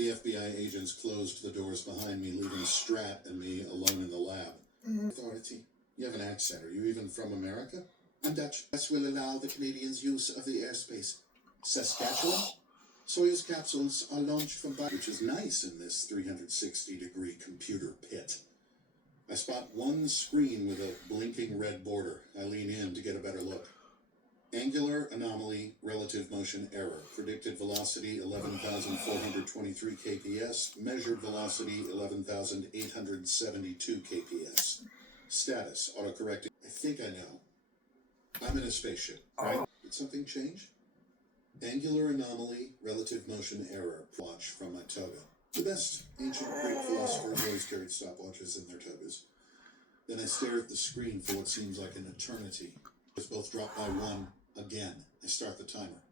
The FBI agents closed the doors behind me, leaving Strat and me alone in the lab. Authority. You have an accent. Are you even from America? I'm Dutch. This will allow the Canadians use of the airspace. Saskatchewan? Soyuz capsules are launched from which is nice in this 360-degree computer pit. I spot one screen with a blinking red border. I lean in to get a better look. Angular anomaly, relative motion error. Predicted velocity 11,423 kps. Measured velocity 11,872 kps. Status autocorrecting. I think I know. I'm in a spaceship, right? Did something change? Angular anomaly, relative motion error. Watch from my toga. The best ancient Greek philosophers always carried stopwatches in their togas. Then I stare at the screen for what seems like an eternity. As both drop by one again. I start the timer.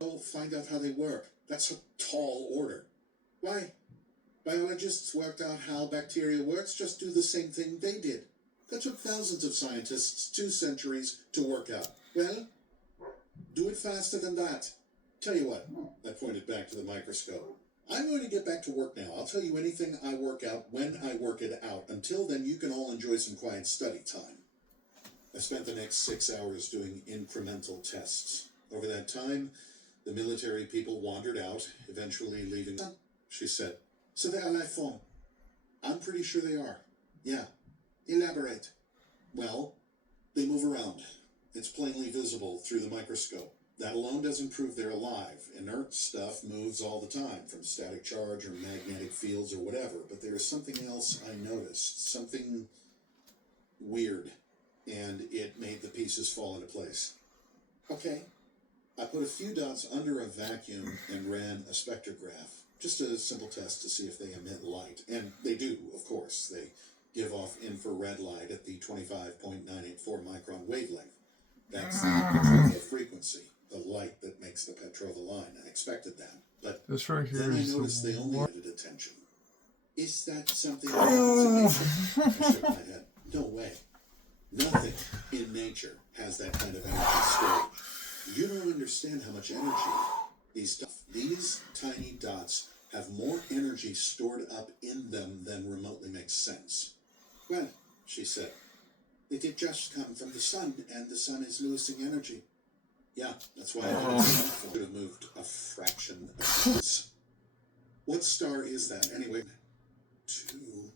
I'll find out how they work. That's a tall order. Why? Biologists worked out how bacteria works. Just do the same thing they did. That took thousands of scientists 2 centuries to work out. Well, do it faster than that. Tell you what, I pointed back to the microscope. I'm going to get back to work now. I'll tell you anything I work out when I work it out. Until then, you can all enjoy some quiet study time. I spent the next 6 hours doing incremental tests. Over that time, the military people wandered out, eventually leaving. She said, so they are life form. I'm pretty sure they are. Yeah. Elaborate. Well, they move around. It's plainly visible through the microscope. That alone doesn't prove they're alive. Inert stuff moves all the time, from static charge or magnetic fields or whatever. But there is something else I noticed. Something weird. And it made the pieces fall into place. Okay. I put a few dots under a vacuum and ran a spectrograph. Just a simple test to see if they emit light. And they do, of course. They give off infrared light at the 25.984 micron wavelength. That's the Petrova frequency, the light that makes the Petrova line. I expected that. But this right here then I is noticed they only the needed attention. Is that something that happens in nature? I shook my head. No way. Nothing in nature has that kind of energy storage. You don't understand how much energy these tiny dots have more energy stored up in them than remotely makes sense. Well, she said, they did just come from the sun, and the sun is losing energy. Yeah, that's why I could have moved a fraction of this. What star is that, anyway? 2,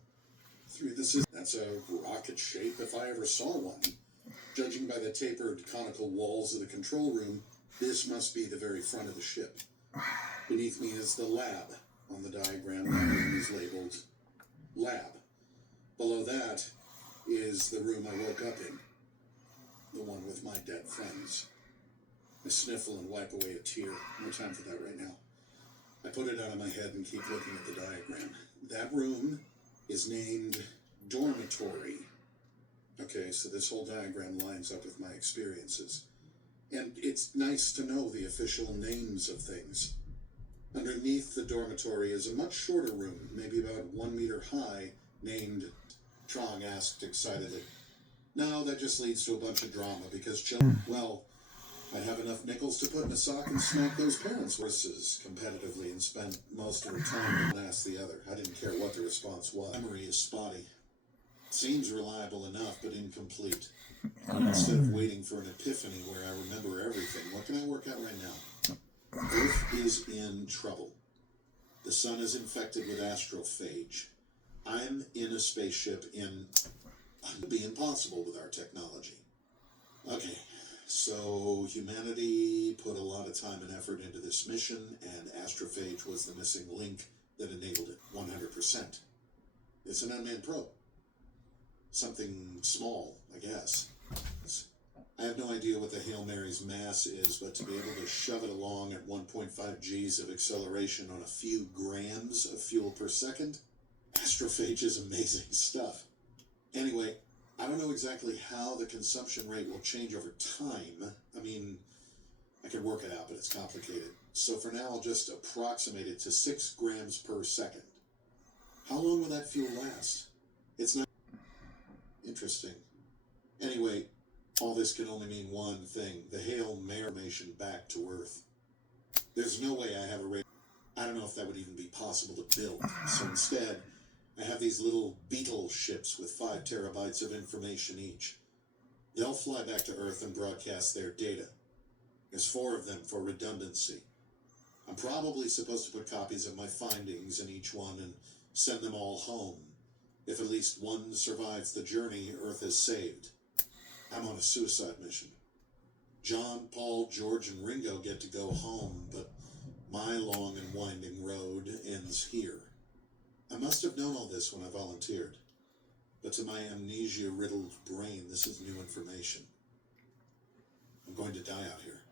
3, that's a rocket shape if I ever saw one. Judging by the tapered conical walls of the control room, this must be the very front of the ship. Beneath me is the lab. On the diagram, that room is labeled lab. Below that is the room I woke up in. The one with my dead friends. I sniffle and wipe away a tear. No time for that right now. I put it out of my head and keep looking at the diagram. That room is named dormitory. Okay, so this whole diagram lines up with my experiences. And it's nice to know the official names of things. Underneath the dormitory is a much shorter room, maybe about 1 meter high, named... Trong asked excitedly. No, that just leads to a bunch of drama, because well, I'd have enough nickels to put in a sock and smack those parents' horses competitively and spend most of the time and ask the other. I didn't care what the response was. Memory is spotty. Seems reliable enough, but incomplete. Instead of waiting for an epiphany where I remember everything, what can I work out right now? Earth is in trouble. The sun is infected with astrophage. I'm in a spaceship would be impossible with our technology. Okay, so humanity put a lot of time and effort into this mission, and astrophage was the missing link that enabled it 100%. It's an unmanned probe. Something small, I guess. I have no idea what the Hail Mary's mass is, but to be able to shove it along at 1.5 Gs of acceleration on a few grams of fuel per second, astrophage is amazing stuff. Anyway, I don't know exactly how the consumption rate will change over time. I mean, I could work it out, but it's complicated. So for now, I'll just approximate it to 6 grams per second. How long will that fuel last? It's not interesting. Anyway, all this can only mean one thing. The Hail Mary back to Earth. There's no way I have a I don't know if that would even be possible to build. So instead, I have these little beetle ships with 5 terabytes of information each. They'll fly back to Earth and broadcast their data. There's 4 of them for redundancy. I'm probably supposed to put copies of my findings in each one and send them all home. If at least one survives the journey, Earth is saved. I'm on a suicide mission. John, Paul, George, and Ringo get to go home, but my long and winding road ends here. I must have known all this when I volunteered, but to my amnesia-riddled brain, this is new information. I'm going to die out here,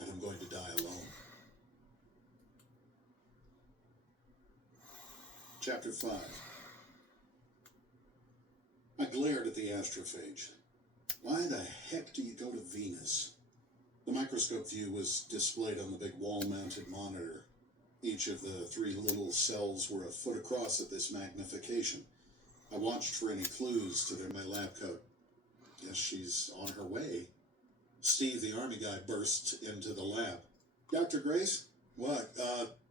and I'm going to die alone. Chapter 5. I glared at the astrophage. Why the heck do you go to Venus? The microscope view was displayed on the big wall-mounted monitor. Each of the 3 little cells were a foot across at this magnification. I watched for any clues to my lab coat. Guess she's on her way. Steve, the army guy, burst into the lab. Dr. Grace? What?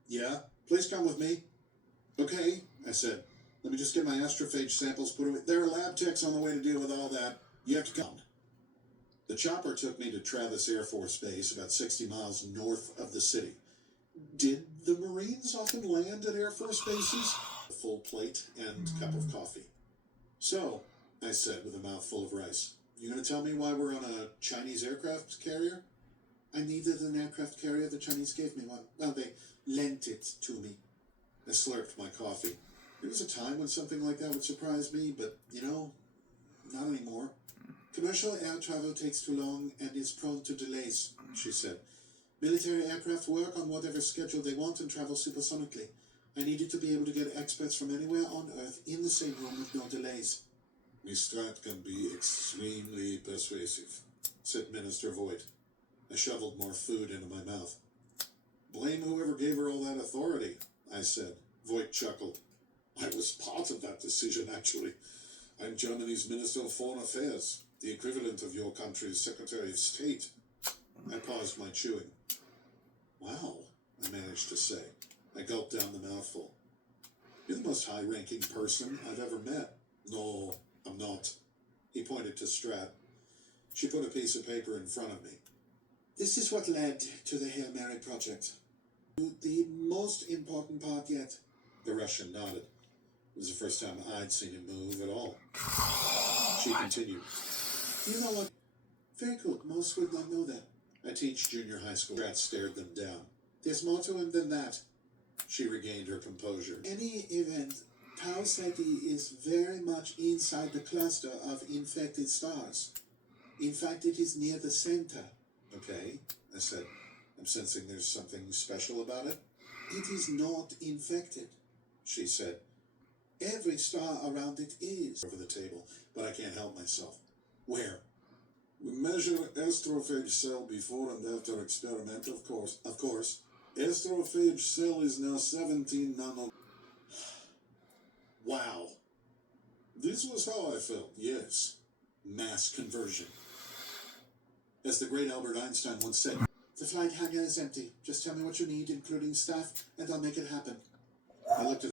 Yeah? Please come with me. Okay, I said. Let me just get my astrophage samples put away. There are lab techs on the way to deal with all that. You have to come. The chopper took me to Travis Air Force Base, about 60 miles north of the city. Did the Marines often land at Air Force bases? A full plate and cup of coffee. So, I said with a mouthful of rice, you gonna tell me why we're on a Chinese aircraft carrier? I needed an aircraft carrier. The Chinese gave me one. Well, they lent it to me. I slurped my coffee. There was a time when something like that would surprise me, but, not anymore. Commercial air travel takes too long and is prone to delays, she said. Military aircraft work on whatever schedule they want and travel supersonically. I needed to be able to get experts from anywhere on Earth in the same room with no delays. Miss Strat can be extremely persuasive, said Minister Voigt. I shoveled more food into my mouth. Blame whoever gave her all that authority, I said. Voigt chuckled. I was part of that decision, actually. I'm Germany's Minister of Foreign Affairs, the equivalent of your country's Secretary of State. I paused my chewing. Wow, I managed to say. I gulped down the mouthful. You're the most high-ranking person I've ever met. No, I'm not. He pointed to Strat. She put a piece of paper in front of me. This is what led to the Hail Mary project. The most important part yet. The Russian nodded. It was the first time I'd seen him move at all. She continued. You know what? Very good. Most would not know that. I teach junior high school. Strat stared them down. There's more to him than that. She regained her composure. Any event, Tau Ceti is very much inside the cluster of infected stars. In fact, it is near the center. Okay, I said. I'm sensing there's something special about it. It is not infected, she said. Every star around it is. Over the table, but I can't help myself. Where? We measure astrophage cell before and after experiment, of course. Of course. Astrophage cell is now 17 nano. Wow. This was how I felt, yes. Mass conversion. As the great Albert Einstein once said, the flight hangar is empty. Just tell me what you need, including staff, and I'll make it happen. I looked at